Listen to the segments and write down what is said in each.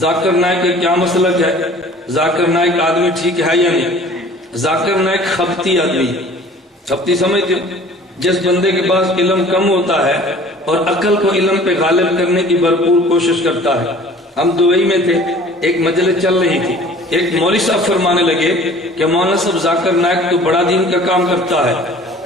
ذاکر نائک کا کیا مسلک ہے؟ ذاکر نائک آدمی ٹھیک ہے یا نہیں؟ ذاکر نائک خبتی آدمی، خبتی سمجھتے ہو؟ جس بندے کے پاس علم کم ہوتا ہے اور عقل کو علم پہ غالب کرنے کی بھرپور کوشش کرتا ہے۔ ہم دبئی میں تھے، ایک مجلس چل رہی تھی، ایک مولوی صاحب فرمانے لگے کہ مولانا صاحب ذاکر نائک تو بڑا دین کا کام کرتا ہے۔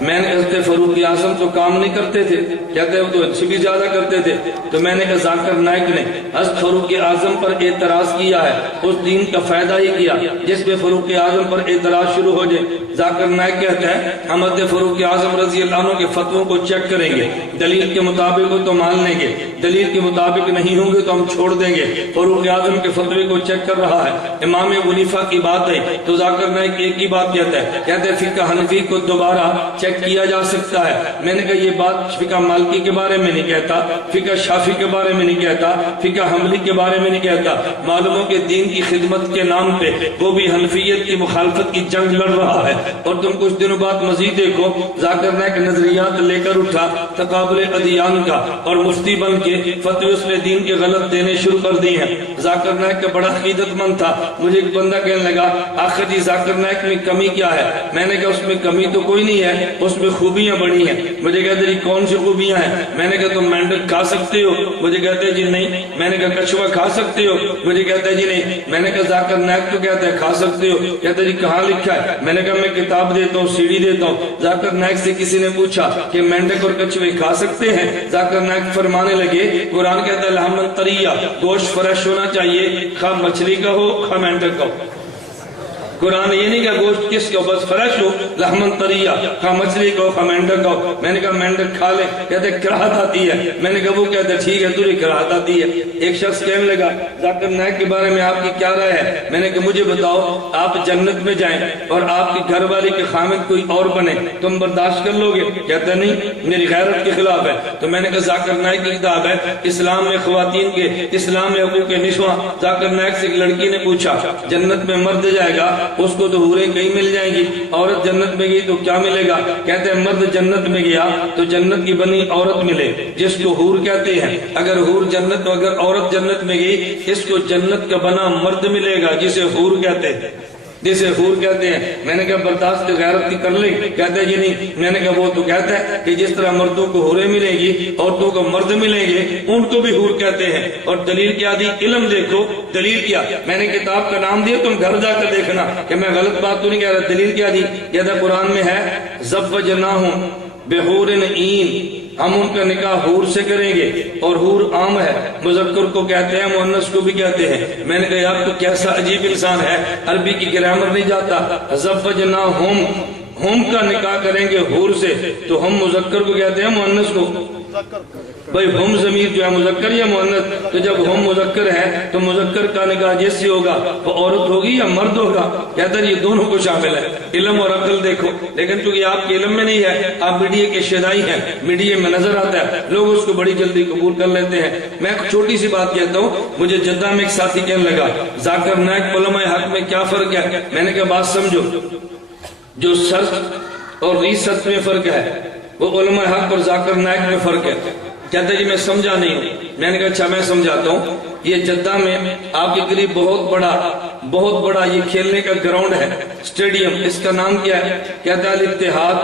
میں نے کہتے فاروق اعظم تو کام نہیں کرتے تھے، کہتے وہ تو اچھی بھی زیادہ کرتے تھے۔ تو میں نے کہا ذاکر نائک نے حضرت فاروق اعظم پر اعتراض کیا ہے، اس دین کا فائدہ ہی کیا جس پہ فاروق اعظم پر اعتراض شروع ہو جائے۔ ذاکر نائک کہتا ہے ہم حضرت فاروق اعظم رضی اللہ عنہ کے فتووں کو چیک کریں گے، دلیل کے مطابق ہو تو مان لیں گے، دلیل کے مطابق نہیں ہوں گے تو ہم چھوڑ دیں گے۔ فاروق اعظم کے فتوے کو چیک کر رہا ہے، امام ابو حنیفہ کی بات ہے تو ذاکر نائک ایک ہی بات کہتا ہے، کہتے ہیں فقہ حنفی کو دوبارہ چیک کیا جا سکتا ہے۔ میں نے کہا یہ بات فقہ مالکی کے بارے میں نہیں کہتا، فقہ شافعی کے بارے میں نہیں کہتا، فقہ حنبلی کے بارے میں نہیں کہتا۔ معلوموں کے دین کی خدمت کے نام پہ وہ بھی حنفیت کی مخالفت کی جنگ لڑ رہا ہے۔ اور تم کچھ دنوں بعد مزید دیکھو ذاکر نائک نظریات لے کر اٹھا تقابل ادیان کا اور مفتی بن کے فتوی اس نے دین کے غلط دینے شروع کر دی ہیں۔ ذاکر نائک کا بڑا عقیدت مند تھا، مجھے ایک بندہ کہنے لگا آخر جی ذاکر نائک میں کمی کیا ہے؟ میں نے کہا اس میں کمی تو کوئی نہیں ہے، اس میں خوبیاں بڑی ہیں۔ مجھے کہتے جی کون سی خوبیاں ہیں؟ میں نے کہا تم مینڈک کھا سکتے ہو؟ مجھے کہتے جی نہیں۔ میں نے کہا کچھوا کھا سکتے ہو؟ مجھے کہتا ہے جی نہیں۔ میں نے کہا ذاکر نائک تو کہتا ہے کھا سکتے ہو، کہتا جی کہاں لکھا ہے؟ میں نے کہا میں کتاب دیتا ہوں، سیڑھی دیتا ہوں۔ ذاکر نائک سے کسی نے پوچھا کہ مینڈک اور کچھوے کھا سکتے ہیں؟ ذاکر نائک فرمانے لگے قرآن کہتا ہے لحمن طریہ، گوشت فریش ہونا چاہیے، خواہ مچھلی کا ہو خواہ مینڈک کا ہو۔ قرآن یہ نہیں کہ گوشت کس کا بس فریش ہو، لحمن طریہ، خواہ مچھلی کا ہو خواہ مینڈک کا ہو۔ میں نے کہا مینڈک کھا لے، کہتے کراہت آتی ہے۔ میں نے کہا وہ کہتے ٹھیک ہے تجھے کراہت آتی ہے۔ ایک شخص کہنے لگا ذاکر نائک کے بارے میں آپ کی کیا رائے ہے؟ میں نے کہا مجھے بتاؤ آپ جنت میں جائیں اور آپ کی گھر والی کے خامد کوئی اور بنے، تم برداشت کر لو گے؟ کہتے نہیں میری غیرت کے خلاف ہے۔ تو میں نے کہا ذاکر نائک کی کتاب ہے اسلام میں خواتین کے، اسلام میں حقوق نسواں۔ ذاکر نائک سے ایک لڑکی نے پوچھا جنت میں مرد جائے گا اس کو تو حوریں کہیں مل جائیں گی، عورت جنت میں گئی تو کیا ملے گا؟ کہتے ہیں مرد جنت میں گیا تو جنت کی بنی عورت ملے جس کو حور کہتے ہیں، اگر عورت جنت میں گئی اس کو جنت کا بنا مرد ملے گا جسے حور کہتے ہیں، جسے حور کہتے ہیں۔ میں نے کہا برداشت غیرت کی کر لیں؟ کہتے جی نہیں۔ میں نے کہا وہ تو کہتا ہے کہ جس طرح مردوں کو حوریں ملیں گی عورتوں کو مرد ملیں گے، ان کو بھی حور کہتے ہیں۔ اور دلیل کیا دی؟ علم دیکھو دلیل کیا۔ میں نے کتاب کا نام دیا، تم گھر جا کر دیکھنا کہ میں غلط بات تو نہیں کہہ رہا۔ دلیل کیا دی؟ کہتا قرآن میں ہے زوجناہم بحور عین، ہم ان کا نکاح حور سے کریں گے۔ اور حور عام ہے، مذکر کو کہتے ہیں مؤنث کو بھی کہتے ہیں۔ میں نے کہا یار تو کیسا عجیب انسان ہے، عربی کی گرامر نہیں جاتا۔ زوجناہم، ہم کا نکاح کریں گے حور سے، تو ہم مذکر کو کہتے ہیں مؤنث کو؟ بھائی ہم ضمیر جو ہے مذکر یا مؤنث؟ تو جب ہم مذکر ہے تو مذکر کا نکاح جس سے ہوگا وہ عورت ہوگی یا مرد ہوگا؟ کہتا ہے یہ دونوں کو شامل ہے، علم اور عقل دیکھو۔ لیکن چونکہ آپ کے علم میں نہیں ہے، آپ میڈیا کے شیدائی ہیں، میڈیا میں نظر آتا ہے، لوگ اس کو بڑی جلدی قبول کر لیتے ہیں۔ میں ایک چھوٹی سی بات کہتا ہوں، مجھے جدہ میں ایک ساتھی کہنے لگا ذاکر نائک علماء حق میں کیا فرق ہے؟ میں نے کہا بات سمجھو، جو سرچ اور ریسرچ میں فرق ہے وہ علماء حق اور ذاکر نائک میں فرق ہے۔ کہتا جی میں سمجھا نہیں ہوں۔ میں نے کہا اچھا میں سمجھاتا ہوں۔ یہ جدہ میں آپ کے قریب بہت بڑا یہ کھیلنے کا گراؤنڈ ہے، اسٹیڈیم، اس کا نام کیا ہے؟ کہتا ہے الاتحاد۔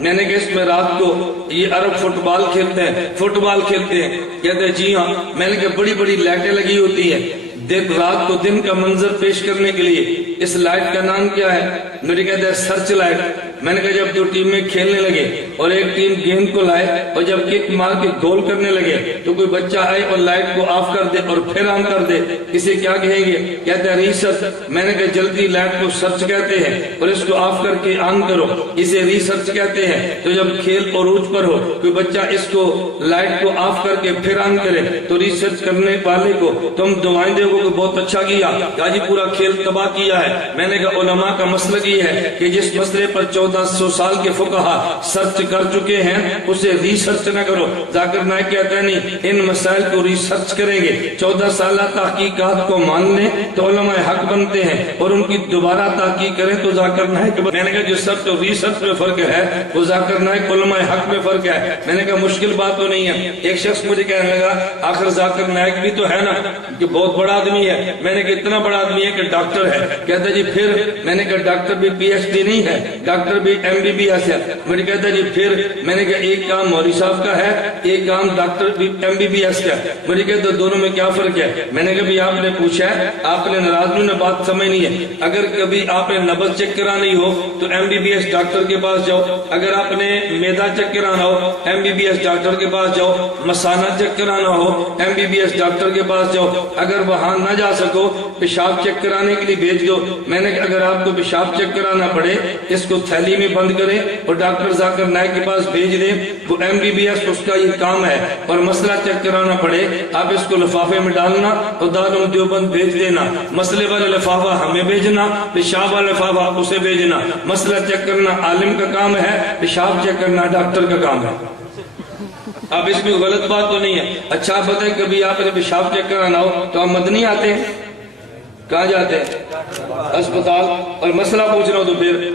میں نے کہا اس میں رات کو یہ عرب فٹ بال کھیلتے ہیں؟ کہتے ہیں جی ہاں۔ میں نے کہا بڑی بڑی لائٹیں لگی ہوتی ہیں رات کو دن کا منظر پیش کرنے کے لیے، اس لائٹ کا نام کیا ہے؟ مجھے کہتے ہیں سرچ لائٹ۔ میں نے کہا جب دو ٹیمیں کھیلنے لگے اور ایک ٹیم گیند کو لائے اور جب کک مار کے گول کرنے لگے تو کوئی بچہ آئے اور لائٹ کو آف کر دے اور پھر آن کر دے، اسے کیا کہیں گے؟ کہتے ہیں ریسرچ۔ میں نے کہا جلدی لائٹ کو سرچ کہتے ہیں اور اس کو آف کر کے آن کرو، اسے ریسرچ کہتے ہیں۔ تو جب کھیل عروج پر ہو کوئی بچہ اس کو لائٹ کو آف کر کے پھر آن کرے تو ریسرچ کرنے والے کو تم دعائیں دے گو کہ بہت اچھا کیا، جی پورا کھیل تباہ کیا ہے۔ ہے؟ میں نے کہا علماء کا مسلک یہ ہے کہ جس مسئلے پر 1400 سال کے فقہا سرچ کر چکے ہیں اسے ریسرچ نہ کرو۔ ذاکر نائک کہتا ہے نہیں، ان مسائل کو ریسرچ کریں گے، 14 سالہ تحقیقات کو مان لیں تو علماء حق بنتے ہیں، اور ان کی دوبارہ تحقیق کریں تو ذاکر نائک۔ میں نے کہا جو سرچ اور ریسرچ میں فرق ہے وہ ذاکر نائک علماء حق میں فرق ہے۔ میں نے کہا مشکل بات تو نہیں ہے۔ ایک شخص مجھے کہنے لگا آخر ذاکر نائک بھی تو ہے نا کہ بہت بڑا آدمی ہے۔ میں نے کہا اتنا بڑا آدمی ہے کہ ڈاکٹر ہے۔ کہتا جی پھر؟ میں نے کہا ڈاکٹر بھی پی ایچ ڈی نہیں ہے، ڈاکٹر بھی MBBS ہے۔ مجھے کہتا جی پھر؟ میں نے کہا ایک کام مولوی صاحب کا ہے، ایک کام ڈاکٹر بھی MBBS کا ہے۔ مجھے کہتا دونوں میں کیا فرق ہے؟ میں نے کہا بھی آپ نے پوچھا ہے، آپ نے ناراض نے بات سمجھنی ہے۔ اگر کبھی آپ نے نبض چیک کرانی ہو تو MBBS ڈاکٹر کے پاس جاؤ، اگر آپ نے میدا چیک کرانا ہو MBBS ڈاکٹر کے پاس جاؤ، مسانہ چیک کرانا ہو MBBS ڈاکٹر کے پاس جاؤ، اگر وہاں نہ جا سکو پیشاب چیک کرانے کے لیے بھیج دو۔ میں نے کہا اگر آپ کو پیشاب چیک کرانا پڑے اس کو تھیلی میں بند کریں اور ڈاکٹر ذاکر نائک کے پاس بھیج دیں، وہ MBBS اس کا یہ کام ہے، اور مسئلہ چیک کرانا پڑے آپ اس کو لفافے میں ڈالنا اور دارالعلوم دیوبند بھیج دینا، مسئلے والا لفافہ ہمیں بھیجنا، پیشاب والا لفافہ اسے بھیجنا۔ مسئلہ چیک کرنا عالم کا کام ہے، پیشاب چیک کرنا ڈاکٹر کا کام ہے۔ اب اس میں غلط بات تو نہیں ہے۔ اچھا آپ بتائیں کبھی آپ نے پیشاب چیک کرانا ہو تو آپ مدنی آتے ہیں؟ کہاں جاتے ہیں؟ اسپتال۔ اور مسئلہ پوچھنا ہو تو پھر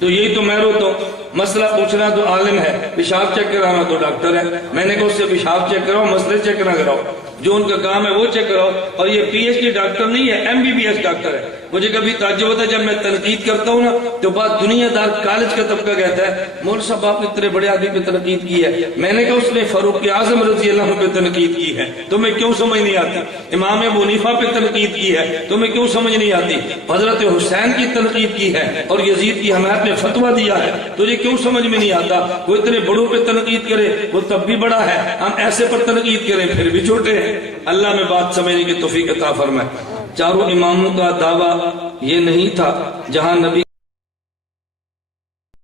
تو یہی تو میں روتا ہوں۔ مسئلہ پوچھنا تو عالم ہے، پیشاب چیک کرانا تو ڈاکٹر ہے۔ میں نے کہا اس سے پیشاب چیک کراؤ، مسئلے چیک نہ کراؤ، جو ان کا کام ہے وہ چیک کراؤ۔ اور یہ PhD ڈاکٹر نہیں ہے، MBBS ڈاکٹر ہے۔ مجھے کبھی تعجب ہوتا ہے جب میں تنقید کرتا ہوں نا تو بات دنیا دار کالج کا طبقہ کہتا ہے مول صاحب آپ نے اتنے بڑے آدمی پہ تنقید کی ہے۔ میں نے کہا اس نے فاروق اعظم رضی اللہ عنہ پہ تنقید کی ہے، تمہیں کیوں سمجھ نہیں آتی؟ امام ابو حنیفہ پہ تنقید کی ہے، تمہیں کیوں سمجھ نہیں آتی؟ حضرت حسین کی تنقید کی ہے اور یزید کی حمایت میں فتویٰ دیا ہے، تجھے کیوں سمجھ میں نہیں آتا؟ وہ اتنے بڑوں پہ تنقید کرے وہ تب بھی بڑا ہے، ہم ایسے پر تنقید کریں پھر بھی چھوٹے ہیں۔ اللہ میں بات سمجھنے کی توفیق عطا فرمائے۔ چاروں اماموں کا دعویٰ یہ نہیں تھا جہاں نبی